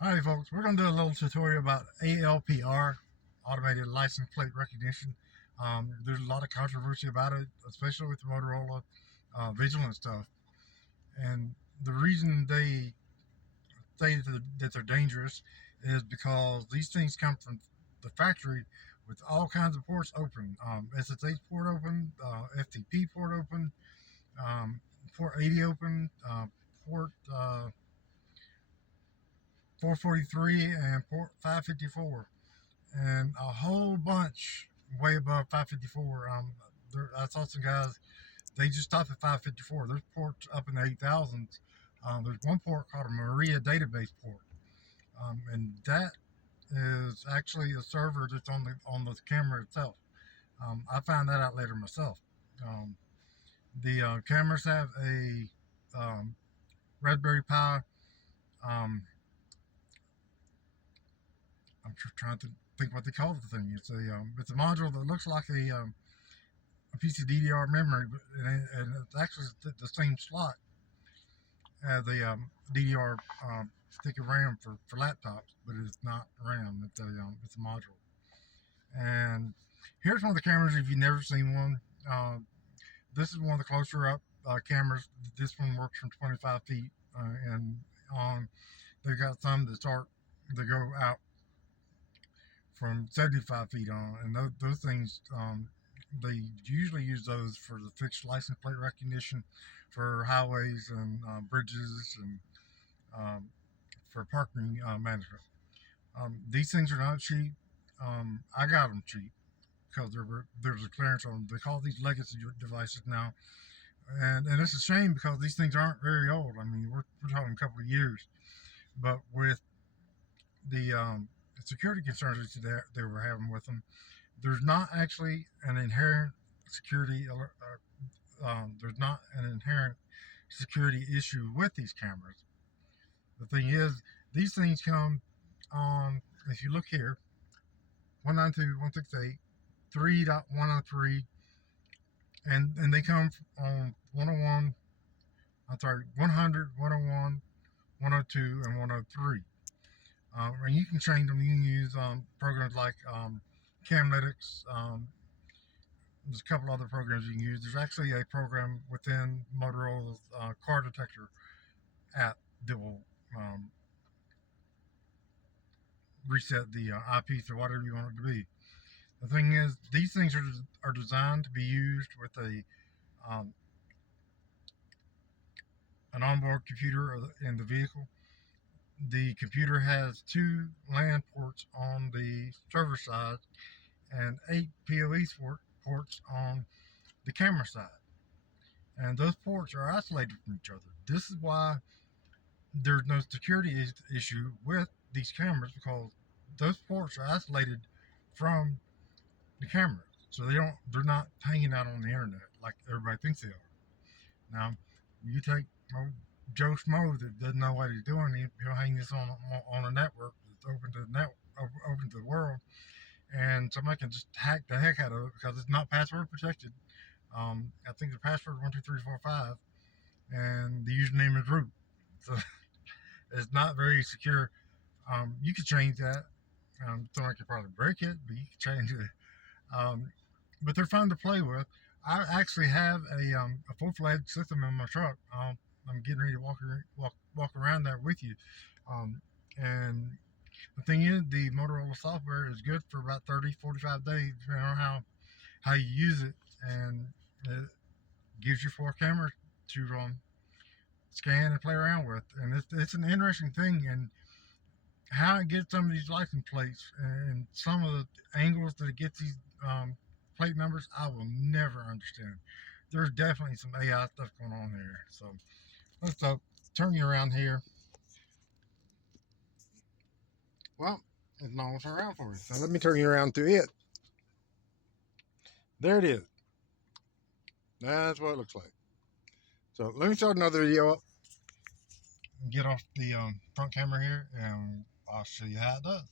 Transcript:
Alright folks, we're going to do a little tutorial about ALPR, Automated License Plate Recognition. There's a lot of controversy about it, especially with the Motorola Vigilant stuff. And the reason they say that they're dangerous is because these things come from the factory with all kinds of ports open. SSH port open, FTP port open, port 80 open, port 443 and port 554, and a whole bunch way above 554. I saw some guys, they just stopped at 554. There's ports up in the 8,000s. There's one port called a Maria database port, and that is actually a server that's on the camera itself. I found that out later myself. The cameras have a Raspberry Pi. I'm trying to think what they call the thing. It's a module that looks like a piece of DDR memory, and it's actually the same slot as a DDR stick of RAM for laptops, but it's not RAM. It's a module. And here's one of the cameras if you've never seen one. This is one of the closer up cameras. This one works from 25 feet and on. They've got some that go out from 75 feet on, and those things, they usually use those for the fixed license plate recognition for highways and bridges and for parking management. These things are not cheap. I got them cheap because there's a clearance on them. They call these legacy devices now, and it's a shame because these things aren't very old. I mean, we're talking a couple of years, but with the security concerns that they were having with them, there's not actually an inherent security. There's not an inherent security issue with these cameras. The thing is, these things come on. If you look here, 192.168, 3.103, and they come on 101. I'm sorry, 100, 101, 102, and 103. And you can change them. You can use programs like Camlytics. There's a couple other programs you can use. There's actually a program within Motorola's car detector app that will reset the IP to whatever you want it to be. The thing is, these things are designed to be used with an onboard computer in the vehicle. The computer has 2 LAN ports on the server side and 8 PoE ports on the camera side. And those ports are isolated from each other. This is why there's no security issue with these cameras, because those ports are isolated from the cameras. So they're not hanging out on the internet like everybody thinks they are. Now, you take Joe Schmo that doesn't know what he's doing, he'll hang this on a network that's open to the world, and somebody can just hack the heck out of it because it's not password protected. I think the password is 12345, and the username is root, so it's not very secure. You could change that. Somebody could probably break it, but you can change it. But they're fun to play with. I actually have a full-fledged system in my truck. I'm getting ready to walk around that with you. And the thing is, the Motorola software is good for about 30, 45 days, depending on how you use it. And it gives you 4 cameras to scan and play around with. And it's an interesting thing. And how it gets some of these license plates and some of the angles that it gets these plate numbers, I will never understand. There's definitely some AI stuff going on there. So let's turn you around here. Well, it's not almost around for you. So let me turn you around to it. There it is. That's what it looks like. So let me start another video up. Get off the front camera here, and I'll show you how it does.